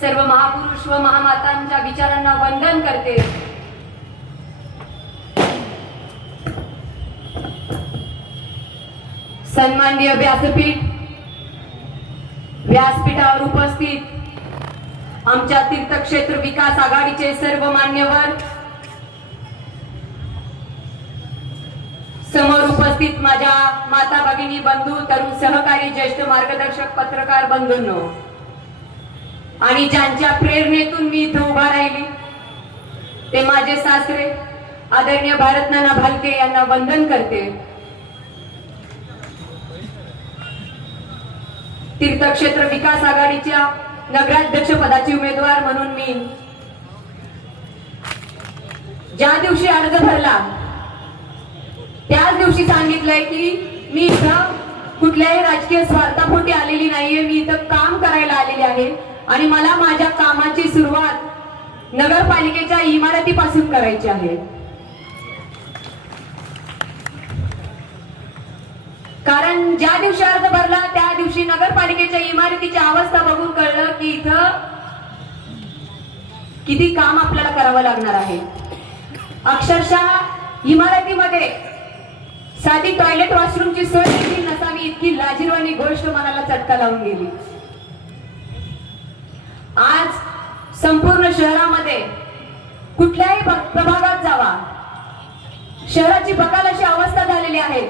सर्व महापुरुष व महामातांच्या विचारांना वंदन करते। सन्माननीय व्यासपीठावर उपस्थित आमच्या तीर्थक्षेत्र विकास आघाडीचे सर्व मान्यवर, समोर उपस्थित माझ्या माता भगिनी बंधू, तरुण सहकारी, ज्येष्ठ मार्गदर्शक, पत्रकार बंधूंनो, आणि ज्यांच्या प्रेरणेतून मी इथे उभा राहिली ते माझे सासरे आदरणीय भारतनाना भालके यांना वंदन करते। तीर्थक्षेत्र विकास आघाडीच्या नगराध्यक्ष पदाची उमेदवार म्हणून मी ज्या दिवशी अर्ज भरला त्याच दिवशी सांगितलंय की मी इथं कुठल्याही राजकीय स्वार्थापोटी आलेली नाहीये, मी इथं काम करायला आलेली आहे आणि मला माझ्या कामाची सुरुवात नगरपालिकेच्या इमारतीपासून करायची आहे। कारण ज्या दिवशी अर्ज भरला त्या दिवशी नगरपालिकेच्या इमारतीची अवस्था बघून कळलं की इथं किती काम आपल्याला करावं लागणार आहे। अक्षरशः इमारतीमध्ये साधी टॉयलेट वॉशरूमची सोय देखील नसावी इतकी लाजिरवाणी गोष्ट मनाला चटका लावून गेली। आज संपूर्ण शहरामध्ये कुठल्याही प्रभागात जावा, शहराची बकाल अशी अवस्था झालेली आहे,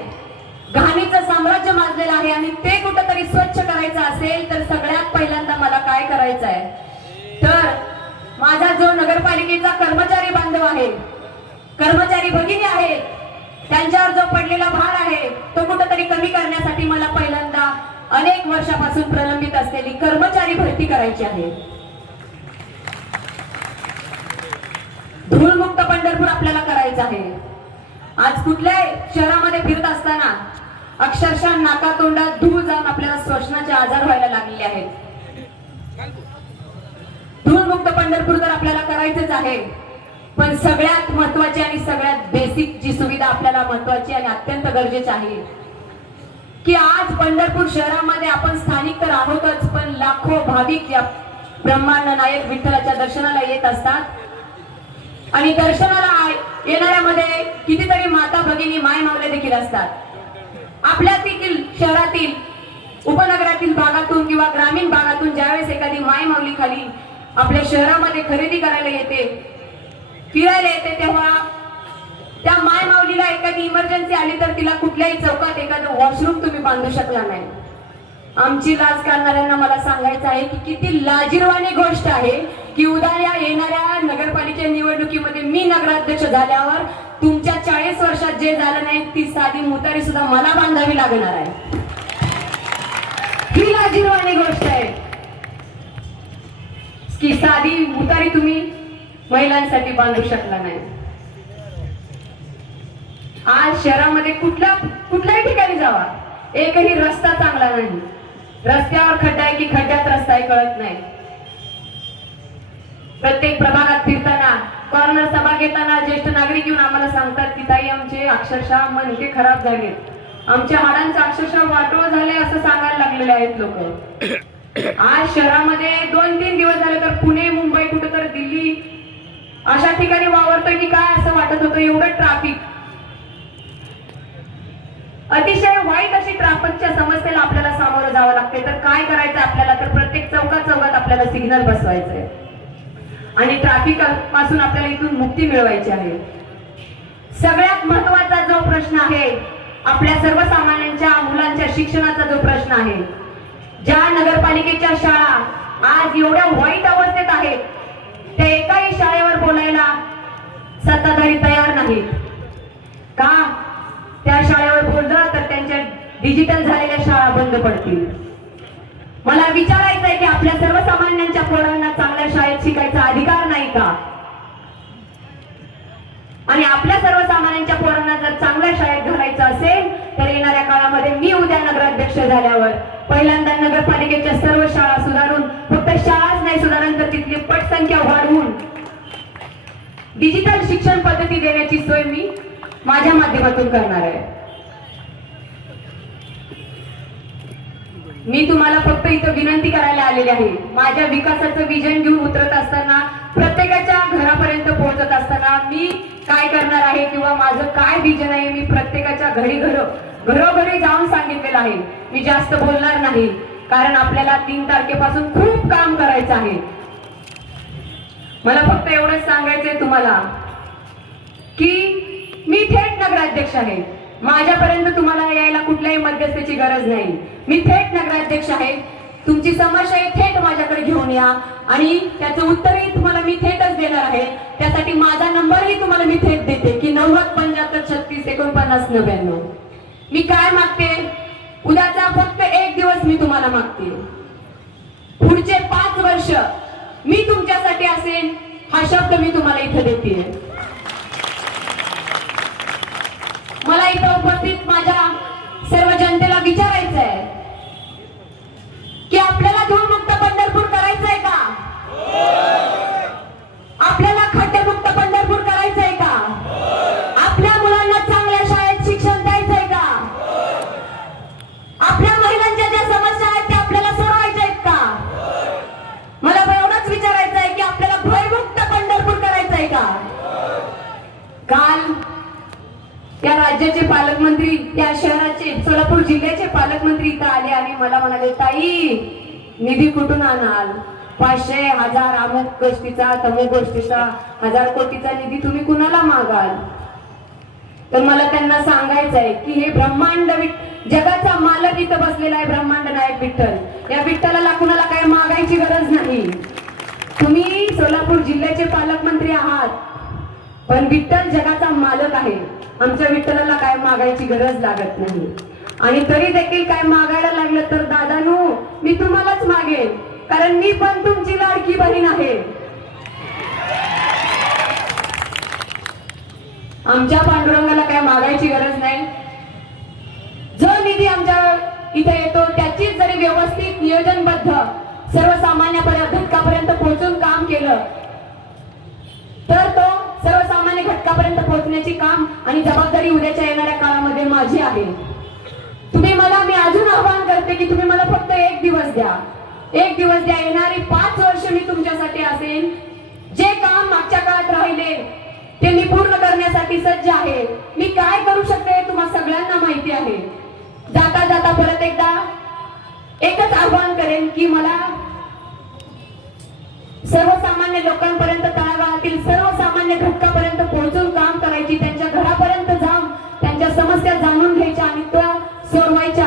घाणीचं साम्राज्य माजलेलं आहे आणि ते कुठेतरी स्वच्छ करायचं असेल तर सगळ्यात पहिल्यांदा मला काय करायचं आहे तर माझा जो नगरपालिकेचा कर्मचारी बांधव आहे, कर्मचारी भगिनी आहेत, त्यांच्यावर जो पडलेला भार आहे तो कुठेतरी कमी करण्यासाठी मला पहिल्यांदा अनेक वर्षापासून प्रलंबित असलेली कर्मचारी भरती करायची आहे। धूळमुक्त पंढरपूर आपल्याला करायचं आहे। आज कुठल्याही शहरामध्ये फिरत असताना अक्षरशः नाकातोंडात धूळ जाऊन आपल्याला श्वसनाचे आजार व्हायला लागलेले आहेत। धूळमुक्त पंढरपूर तर आपल्याला करायचंच आहे, पण सगळ्यात महत्वाची आणि सगळ्यात बेसिक जी सुविधा आपल्याला महत्वाची आणि अत्यंत गरजेची आहे की आज पंढरपूर शहरामध्ये आपण स्थानिक तर आहोतच, पण लाखो भाविक या ब्रह्मांड नायक विठ्ठलाच्या दर्शनाला येत असतात आणि दर्शनाला येणाऱ्यामध्ये कितीतरी माता भगिनी माय मावले देखील असतात। आपल्या देखील शहरातील उपनगरातील भागातून किंवा ग्रामीण भागातून ज्यावेळेस एखादी माय माऊली खाली आपल्या शहरामध्ये खरेदी करायला येते, फिरायला येते, तेव्हा त्या माय माऊलीला एखादी इमर्जन्सी आली तर तिला कुठल्याही चौकात एखादं वॉशरूम तुम्ही बांधू शकला नाही। आमची लाज करणाऱ्यांना मला सांगायचं आहे की किती लाजिरवाणी गोष्ट आहे की उद्या येणाऱ्या नगरपालिका निवडणुकीमध्ये मी नगराध्यक्ष झाल्यावर तुमच्या 40 वर्षात जे झालं नाही ती साधी मुतारी सुद्धा मला बांधावी लागणार आहे। ही लाजिरवाणी गोष्ट आहे की साधी मुतारी तुम्ही महिलांसाठी बांधू शकला नाही। आज शहरामध्ये कुठल्याही ठिकाणी जावा, एकही रस्ता चांगला नाही, रस्त्यावर खड्डा आहे की खड्ड्यात रस्ता आहे कळत नाही। प्रत्येक प्रभागात फिरताना, कॉर्नर सभा घेताना ज्येष्ठ नागरिक येऊन आम्हाला सांगतात की ताई आमचे अक्षरशः मनके खराब झाले, आमच्या हाडांचं अक्षरशः वाटोळ झाले असं सांगायला लागलेले आहेत लोक। आज शहरामध्ये 2-3 दिवस झाले तर पुणे, मुंबई, कुठं तर दिल्ली अशा ठिकाणी वावरतोय की काय असं वाटत होतं। एवढं ट्रॅफिक, अतिशय वाईट अशी ट्रॅफिकच्या समस्येला आपल्याला सामोरं जावं लागते। तर काय करायचं आपल्याला तर प्रत्येक चौकात आपल्याला सिग्नल बसवायचंय आणि ट्रॅफिक पासून आपल्याला इथून मुक्ती मिळवायची आहे। सगळ्यात महत्वाचा जो प्रश्न आहे आपल्या सर्वसामान्यांच्या मुलांच्या शिक्षणाचा जो प्रश्न आहे, ज्या नगरपालिकेच्या शाळा आज एवढ्या वाईट अवस्थेत आहेत त्या एकाही शाळेवर बोलायला सत्ताधारी तयार नाहीत का? त्या शाळेवर बोललं तर त्यांच्या डिजिटल झालेल्या शाळा बंद पडतील। मला विचारायचं आहे की आपल्या सर्वसामान्यांच्या पोरांना चांगल्या शाळेत शिकायचा अधिकार नाही का? आणि आपल्या सर्वसामान्यांच्या पोरांना जर चांगल्या शाळेत घालायचं असेल तर येणाऱ्या काळामध्ये मी उद्या नगराध्यक्ष झाल्यावर पहिल्यांदा नगरपालिकेच्या सर्व शाळा सुधारून, फक्त शाळाच नाही सुधारून तर तिथली पटसंख्या वाढवून डिजिटल शिक्षण पद्धती देण्याची सोय मी माझ्या माध्यमातून करणार आहे। मी तुम्हाला फक्त इथं विनंती करायला आलेले आलेले आहे. माझ्या विकासाचं विजन घेऊन उतरत असताना, प्रत्येकाच्या घरापर्यंत पोहोचत असताना मी काय करणार आहे किंवा माझं काय विजन आहे, मी प्रत्येकाच्या घरोघरी जाऊन सांगितलेलं आहे. मी जास्त बोलणार नाही, कारण आपल्याला 3 तारखेपासून खूप काम करायचं आहे. मला फक्त एवढंच सांगायचंय तुम्हाला की मी थेट नगराध्यक्ष आहे. माझ्यापर्यंत तुम्हाला यायला कुठल्याही मध्यस्थीची गरज नाही. मी थेट नगराध्यक्ष आहे. तुमची समस्या थेट माझ्याकडे घेऊन या आणि त्याचं उत्तरही तुम्हाला मी थेटच देणार आहे. त्यासाठी माझा नंबरही तुम्हाला मी थेट देते की 90 75 36 49 99. मी काय मागते? उद्याचा फक्त 1 दिवस मी तुम्हाला मागते. पुढचे 5 वर्ष मी तुमच्यासाठी असेन, हा शब्द मी तुम्हाला इथं देते. मला इथं उपस्थित माझ्या सर्व जनतेला विचारायचं आहे की आपल्याला धूळमुक्त पंढरपूर करायचंय का? आपल्याला खड्डेमुक्त पंढरपूर करायचंय का? आपल्या मुलांना चांगल्या शाळेत शिक्षण द्यायचंय का? आपल्या महिलांच्या ज्या समस्या आहेत त्या आपल्याला सोडवायच्या आहेत का? मला एवढंच विचारायचं आहे की आपल्याला भयमुक्त पंढरपूर करायचंय का? काल त्या राज्याचे पालकमंत्री, त्या शहराचे, सोलापूर जिल्ह्याचे पालकमंत्री इथं आले आणि मला म्हणाले, ताई निधी कुठून आणाल? 500 1000 अमुक गोष्टीचा तमुक गोष्टीचा 1000 कोटीचा निधी तुम्ही कुणाला मागाल? तर मला त्यांना सांगायचं आहे की हे ब्रह्मांड जगाचा मालक इथं बसलेला आहे, ब्रह्मांड नायक विठ्ठल. या विठ्ठलाला कुणाला काय मागायची गरज नाही. तुम्ही सोलापूर जिल्ह्याचे पालकमंत्री आहात, पण विठ्ठल जगाचा मालक आहे. आमच्या विठ्ठलाला काय मागायची गरज लागत नाही. आणि तरी देखील काय मागायला लागलं तर दादानू मी तुम्हालाच मागेन, कारण मी पण तुमची लाडकी बहीण आहे. आमच्या पांडुरंगाला काय मागायची गरज नाही. जो निधी आमच्या इथे येतो त्याचीच जरी व्यवस्थित नियोजनबद्ध सर्वसामान्य घटकापर्यंत पोहोचून काम केलं तर तो सर्वसामान्य घटकापर्यंत पोहोचण्याची काम आणि जबाबदारी उद्याच्या येणाऱ्या काळामध्ये माझी आहे. मी अजून आवाहन करते की तुम्ही मला फक्त 1 दिवस द्या. 1 दिवस द्या. येणारी 5 वर्ष मी तुमच्यासाठी असेन. जे काम मागच्या काळात राहिले ते मी पूर्ण करण्यासाठी सज्ज आहे. मी काय करू शकते हे तुम्हाला सगळ्यांना माहिती आहे. जाता जाता परत एकदा एकच आवाहन करेन की मला सर्वसामान्य लोकांपर्यंत, तळागाळातील सर्वसामान्य घटकापर्यंत पोहोचून काम करायची, त्यांच्या घरापर्यंत जाऊन त्यांच्या समस्या जाणून घ्यायच्या आणि त्या सोडवायच्या.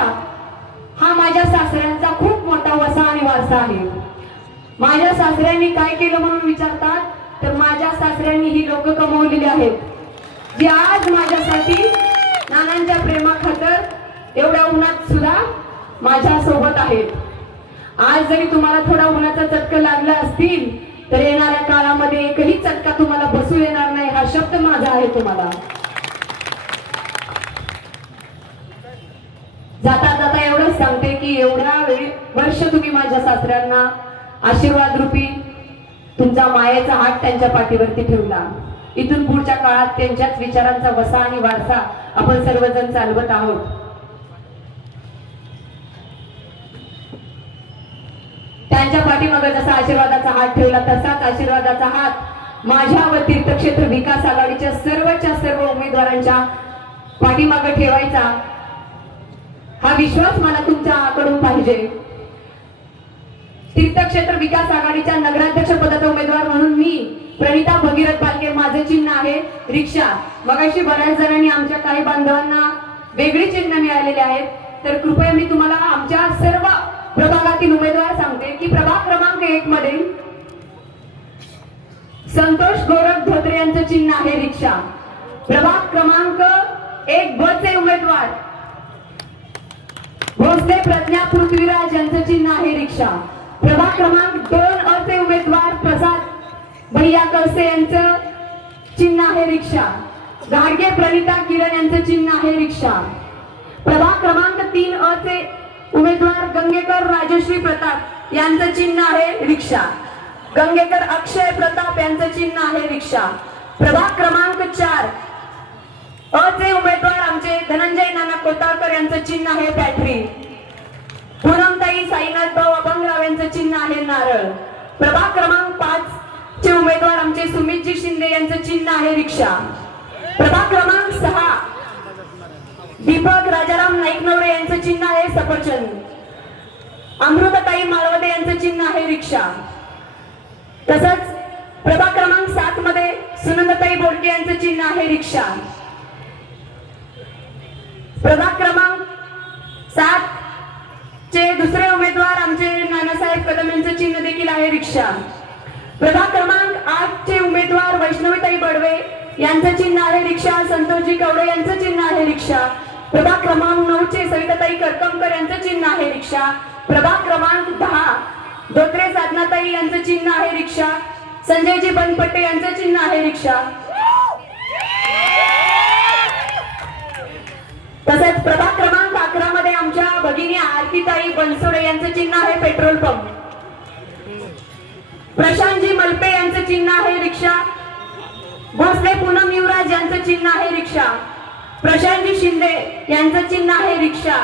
हा माझ्या सासऱ्यांचा खूप मोठा वसा आणि वारसा आहे. माझ्या सासऱ्यांनी काय केलं म्हणून विचारतात तर माझ्या सासऱ्यांनी ही लोक कमवलेली आहेत, जी आज माझ्यासाठी नानांच्या प्रेमाखातर एवढ्या उन्हात सुद्धा माझ्या सोबत आहेत. आज जरी तुम्हाला थोडा उन्हाचा चटका लागला असतील तर येणाऱ्या काळामध्ये एकही चटका तुम्हाला बसू येणार नाही, हा शब्द माझा आहे तुम्हाला. जाता जाता एवढंच सांगते की एवढ्या वर्ष तुम्ही माझ्या सासऱ्यांना आशीर्वाद रूपी तुमचा मायेचा हात त्यांच्या पाठीवरती ठेवला. इथून पुढच्या काळात त्यांच्याच विचारांचा वसा आणि वारसा आपण सर्वजण चालवत आहोत. त्यांच्या पाठीमागे जसा आशीर्वादाचा हात ठेवला तसाच आशीर्वादाचा हात माझ्या व तीर्थक्षेत्र विकास आघाडीच्या सर्व उमेदवारांच्या पाठीमागे ठेवायचा, हा विश्वास मला तुमच्याकडून पाहिजे. तीर्थक्षेत्र विकास आघाडीच्या नगराध्यक्ष पदाचा उमेदवार म्हणून मी प्रणिता भगीरथ बालके, माझे चिन्ह आहे रिक्षा. मगाशी बऱ्याच जणांनी आमच्या काही बांधवांना वेगळी चिन्ह मिळालेले आहेत, तर कृपया मी तुम्हाला आमच्या सर्व प्रभागातील उमेदवार सांगते की प्रभाग क्रमांक 1 मध्ये संतोष गोरख धोत्रे यांचं चिन्ह आहे रिक्षा. प्रभाग क्रमांक 1 ब चे उमेदवार भोसले प्रज्ञा पृथ्वीराज यांचं चिन्ह आहे रिक्षा. प्रभाग क्रमांक 2 अ चे उमेदवार प्रसाद भैया कळसे यांचं चिन्ह आहे रिक्षा. गाडगे प्रणिता किरण यांचं चिन्ह आहे रिक्षा. प्रभाग क्रमांक 3 अ चे उमेदवार गंगेकर राजश्री प्रताप यांचं चिन्ह आहे रिक्षा. गंगेकर अक्षय प्रताप यांचं चिन्ह आहे रिक्षा. प्रभाग क्रमांक 4 अ चे उमेदवार आमचे धनंजय नाना कोताळकर यांचं चिन्ह आहे बॅटरी. पूनमताई साईनाथ भाऊ अभंगराव यांचं चिन्ह आहे नारळ. प्रभाग क्रमांक 5 चे उमेदवार आमचे सुमितजी शिंदे यांचं चिन्ह आहे रिक्षा. प्रभाग क्रमांक 6 दीपक राजाराम नाईकनवरे यांचं चिन्ह आहे सफरचंद. अमृताताई माळवदे यांचं चिन्ह आहे रिक्षा. तसंच प्रभाग क्रमांक 7 मध्ये सुनंदाताई बोडके यांचं चिन्ह आहे रिक्षा. प्रभाग क्रमांक 7 चे दुसरे उमेदवार आमचे नानासाहेब कदम यांचं चिन्ह देखील आहे रिक्षा. प्रभाग क्रमांक 8 चे उमेदवार वैष्णवीताई बडवे यांचं चिन्ह आहे रिक्षा. संतोषजी कवडे यांचं चिन्ह आहे रिक्षा. प्रभाग क्रमांक 9 चे सविताताई करकमकर यांचं चिन्ह आहे रिक्षा. प्रभाग क्रमांक 10 धोत्रे साधनाताई यांचं चिन्ह आहे रिक्षा. संजयजी बनपट्टे यांचं चिन्ह आहे रिक्षा. तसेच प्रभाग क्रमांक 11 मध्ये आमच्या भगिनी आरतीताई बनसोडे यांचं चिन्ह आहे पेट्रोल पंप. प्रशांतजी मलपे यांचं चिन्ह आहे रिक्षा. भोसले पूनम युवराज यांचं चिन्ह आहे रिक्षा. प्रशांतजी शिंदे यांचं चिन्ह आहे रिक्षा.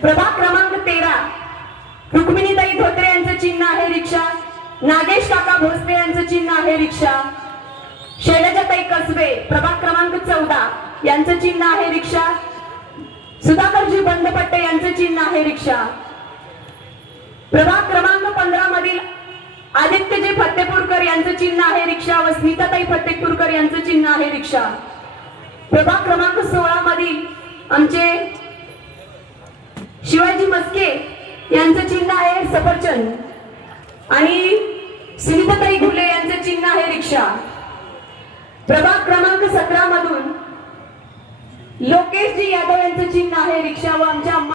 प्रभाग क्रमांक 13 रुक्मिणीताई धोत्रे यांचं चिन्ह आहे रिक्षा. नागेश काका भोसले यांचं चिन्ह आहे रिक्षा. शैलजाताई कसबे प्रभाग क्रमांक 14 यांचं चिन्ह आहे रिक्षा. सुधाकरजी बंदपट्टे यांचं चिन्ह आहे रिक्षा. प्रभाग क्रमांक 15 मधील आदित्यजी फत्तेपूरकर यांचं चिन्ह आहे रिक्षा व स्मिताताई फत्तेपूरकर यांचं चिन्ह आहे रिक्षा. प्रभाग क्रमांक 16 मधील आमचे शिवाजी मस्के यांचं चिन्ह आहे सफरचंद आणि सुनीताताई घुले यांचं चिन्ह आहे रिक्षा. प्रभाग क्रमांक 17 मधून लोकेशजी यादव यांचं चिन्ह आहे रिक्षा व आमच्या